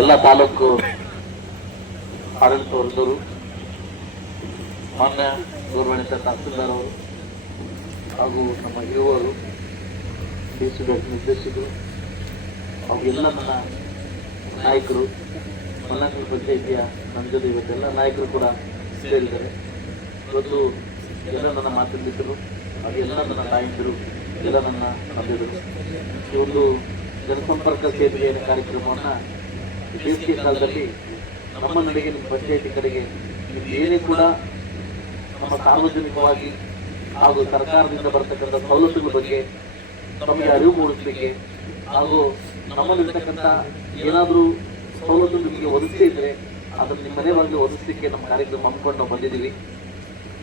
ಎಲ್ಲ ತಾಲೂಕು ಆಡಳಿತ ವರ್ಗದವರು, ಮಾನ್ಯ ಗೌರವಾನ್ವಿತ ತಹಸೀಲ್ದಾರ್ ಅವರು ಹಾಗೂ ನಮ್ಮ ಹಿರಿಯವರು, ಡಿಸಿ ನಿರ್ದೇಶಕರು ಹಾಗೂ ಎಲ್ಲ ನನ್ನ ನಾಯಕರು, ಮಲ್ಲಾಪುರ ಪಂಚಾಯಿತಿಯ ನನ್ನ ಜೊತೆ ಇವತ್ತೆಲ್ಲ ನಾಯಕರು ಕೂಡ ಸೇರಿದ್ದಾರೆ. ಇವತ್ತು ಎಲ್ಲ ನನ್ನ ಮಾತನಾಡಿದರು, ಹಾಗೆಲ್ಲ ನನ್ನ ನಾಯಕರು, ಎಲ್ಲ ನನ್ನ ತಂದೆಗಳು ಈ ಒಂದು ಜನಸಂಪರ್ಕ ಸೇತುವೆ ಕಾರ್ಯಕ್ರಮವನ್ನು ಬೇಸಿಗೆ ಕಾಲದಲ್ಲಿ ನಮ್ಮ ನಡೆಗೆ, ನಿಮ್ಮ ಪಂಚಾಯಿತಿ ಕಡೆಗೆ ಏನೇ ಕೂಡ ನಮ್ಮ ಸಾರ್ವಜನಿಕವಾಗಿ ಹಾಗೂ ಸರ್ಕಾರದಿಂದ ಬರ್ತಕ್ಕಂಥ ಸವಲತ್ತುಗಳ ಬಗ್ಗೆ ನಮಗೆ ಅರಿವು ಮೂಡಿಸಲಿಕ್ಕೆ ಹಾಗೂ ನಮ್ಮಲ್ಲಿರ್ತಕ್ಕಂಥ ಏನಾದರೂ ಸವಲತ್ತು ನಿಮಗೆ ಒದಗಿಸಿ ಇದ್ರೆ ಅದನ್ನು ನಿಮ್ಮ ಮನೆ ಬಗ್ಗೆ ಒದಗಿಸಲಿಕ್ಕೆ ನಮ್ಮ ಕಾರ್ಯಕ್ರಮ ಹಮ್ಮಿಕೊಂಡು ನಾವು ಬಂದಿದ್ದೀವಿ.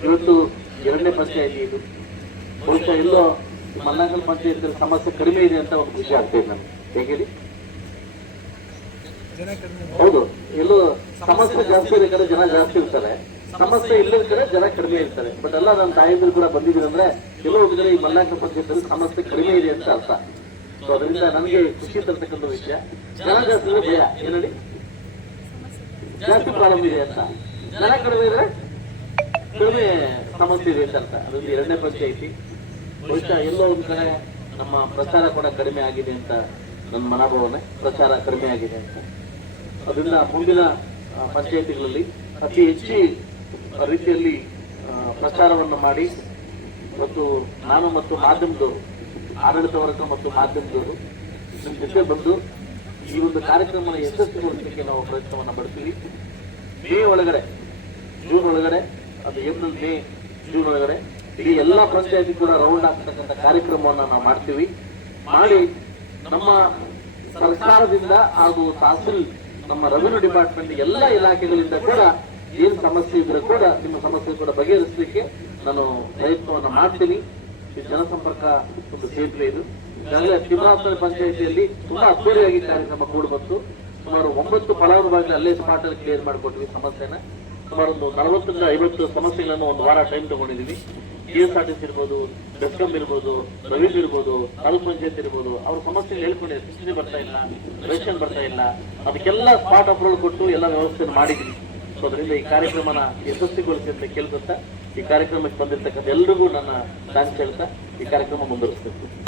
ಇವತ್ತು 2ನೇ ಪಂಚಾಯಿತಿ ಇದು. ಬಹುಶಃ ಎಲ್ಲೋ ಮಲ್ನಾಗಲ್ ಪಂಚಾಯತ್ ಸಮಸ್ಯೆ ಕಡಿಮೆ ಇದೆ ಅಂತ ಒಂದು ಖುಷಿ ಆಗ್ತಾ ಇದೆ ನನಗೆ. ಹೇಗೆ ಹೌದು, ಎಲ್ಲೋ ಸಮಸ್ಯೆ ಜಾಸ್ತಿ ಇರೋ ಕಡೆ ಜನ ಜಾಸ್ತಿ ಇರ್ತಾರೆ, ಸಮಸ್ಯೆ ಇಲ್ಲದ ಕಡೆ ಜನ ಕಡಿಮೆ ಇರ್ತಾರೆ. ಬಟ್ ಎಲ್ಲ ನನ್ನ ತಾಯಿದ್ರು ಕೂಡ ಬಂದಿದ್ದೀನಿ ಅಂದ್ರೆ ಎಲ್ಲೋ ಒಂದು ಕಡೆ ಈ ಮಲ್ನಾಗಲ್ ಪಂಚಾಯತ್ ಸಮಸ್ಯೆ ಕಡಿಮೆ ಇದೆ ಅಂತ ಅರ್ಥ. ಸೊ ಅದರಿಂದ ನನಗೆ ಖುಷಿ ತರ್ತಕ್ಕಂಥ ವಿಷಯ, ಜನ ಜಾಸ್ತಿ ಇದ್ರೆ ಭಯ ಏನಲ್ಲಿ ಜಾಸ್ತಿ ಪ್ರಾಬ್ಲಮ್ ಇದೆ ಅಂತ, ಜನ ಕಡಿಮೆ ಇದ್ರೆ ಕಡಿಮೆ ಸಮಸ್ಯೆ ಇದೆ ಅಂತ ಅರ್ಥ. ಅದೊಂದು 2ನೇ ಪಂಚಾಯಿತಿ. ಬಹುಶಃ ಎಲ್ಲೋ ಒಂದು ಕಡೆ ನಮ್ಮ ಪ್ರಚಾರ ಕೂಡ ಕಡಿಮೆ ಆಗಿದೆ ಅಂತ ನನ್ನ ಮನೋಭಾವನೆ, ಪ್ರಚಾರ ಕಡಿಮೆ ಆಗಿದೆ ಅಂತ. ಅದರಿಂದ ಮುಂದಿನ ಪಂಚಾಯಿತಿಗಳಲ್ಲಿ ಅತಿ ಹೆಚ್ಚು ರೀತಿಯಲ್ಲಿ ಪ್ರಚಾರವನ್ನು ಮಾಡಿ ಮತ್ತು ನಾನು ಮತ್ತು ಮಾಧ್ಯಮದವರು, ಆಡಳಿತ ವರ್ಗ ಮತ್ತು ಮಾಧ್ಯಮದವರು ನಿಮ್ಮ ಜೊತೆ ಬಂದು ಈ ಒಂದು ಕಾರ್ಯಕ್ರಮ ಯಶಸ್ವಿಗೊಳಿಸಲಿಕ್ಕೆ ನಾವು ಪ್ರಯತ್ನವನ್ನು ಪಡ್ತೀವಿ. ಮೇ ಒಳಗಡೆ, ಜೂನ್ ಒಳಗಡೆ, ಅದು ಏಪ್ರಿಲ್, ಮೇ, ಜೂನ್ ಒಳಗಡೆ ಇಡೀ ಎಲ್ಲ ಪಂಚಾಯತಿ ಕೂಡ ರೌಂಡ್ ಆಗ್ತಕ್ಕಂಥ ಕಾರ್ಯಕ್ರಮವನ್ನು ನಾವು ಮಾಡ್ತೀವಿ. ಮಾಡಿ ನಮ್ಮ ಸರ್ಕಾರದಿಂದ ಹಾಗೂ ತಹಸೀಲ್, ನಮ್ಮ ರೆವಿನ್ಯೂ ಡಿಪಾರ್ಟ್ಮೆಂಟ್ ಎಲ್ಲ ಇಲಾಖೆಗಳಿಂದ ಕೂಡ ಏನು ಸಮಸ್ಯೆ ಇದ್ರೆ ಕೂಡ ನಿಮ್ಮ ಸಮಸ್ಯೆ ಕೂಡ ಬಗೆಹರಿಸಲಿಕ್ಕೆ ನಾನು ಪ್ರಯತ್ನವನ್ನು ಮಾಡ್ತೀನಿ. ಈ ಜನಸಂಪರ್ಕ ಒಂದು ಸೇತುವೆ ಇದು. ಈಗಾಗಲೇ ತಿಮ್ರಾಪುರ ಪಂಚಾಯಿತಿಯಲ್ಲಿ ತುಂಬಾ ಅದ್ದೂರಿಯಾಗಿ ಕಾರ್ಯಕ್ರಮ ಕೂಡ ಬಂತು. ಸುಮಾರು 9 ಫಲಾನುಭವಿಗಳು ಅಲ್ಲೇ ಸ್ಪಾಟ್ ಅಲ್ಲಿ ಕ್ಲಿಯರ್ ಮಾಡಿಕೊಟ್ವಿ ಸಮಸ್ಯೆನ. ಸುಮಾರು ಒಂದು 40 ರಿಂದ 50 ಸಮಸ್ಯೆಗಳನ್ನು ಒಂದು ವಾರ ಟೈಮ್ ತಗೊಂಡಿದ್ದೀವಿ. KSRTC ಇರ್ಬೋದು, ಬೆಸ್ಕಾಂ ಇರ್ಬೋದು, ರೆವಿನ್ಯೂ ಇರ್ಬೋದು, ತಾಲೂಕ್ ಪಂಚಾಯತ್ ಇರ್ಬೋದು, ಅವ್ರ ಸಮಸ್ಯೆ ಹೇಳ್ಕೊಂಡಿದೆ. ಸಬ್ಸಿಡಿ ಬರ್ತಾ ಇಲ್ಲ, ರೇಷನ್ ಬರ್ತಾ ಇಲ್ಲ, ಅದಕ್ಕೆಲ್ಲ ಸ್ಪಾಟ್ ಅಪ್ರೂವಲ್ ಕೊಟ್ಟು ಎಲ್ಲ ವ್ಯವಸ್ಥೆಯನ್ನು ಮಾಡಿದ್ವಿ. ಸೊ ಅದರಿಂದ ಈ ಕಾರ್ಯಕ್ರಮನ ಯಶಸ್ವಿಗೊಳಿಸಿ ಅಂತ ಕೇಳ್ಕೊತಾ ಈ ಕಾರ್ಯಕ್ರಮಕ್ಕೆ ಬಂದಿರತಕ್ಕಂಥ ಎಲ್ರಿಗೂ ನನ್ನ ಥ್ಯಾಂಕ್ಸ್ ಹೇಳ್ತಾ ಈ ಕಾರ್ಯಕ್ರಮ ಮುಂದುವರಿಸ್ತೀನಿ.